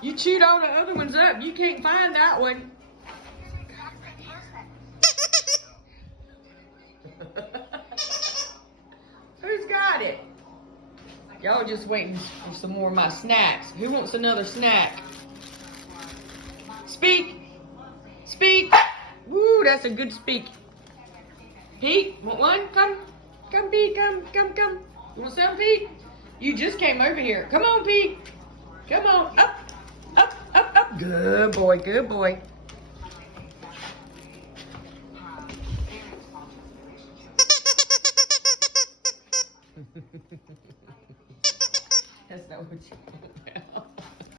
You chewed all the other ones up. You can't find that one. Who's got it? Y'all just waiting for some more of my snacks. Who wants another snack? Speak. Speak. Woo, that's a good speak. Pete, want one? Come. Come, Pete. Come. You want some, Pete? You just came over here. Come on, Pete. Come on. Up. Good boy.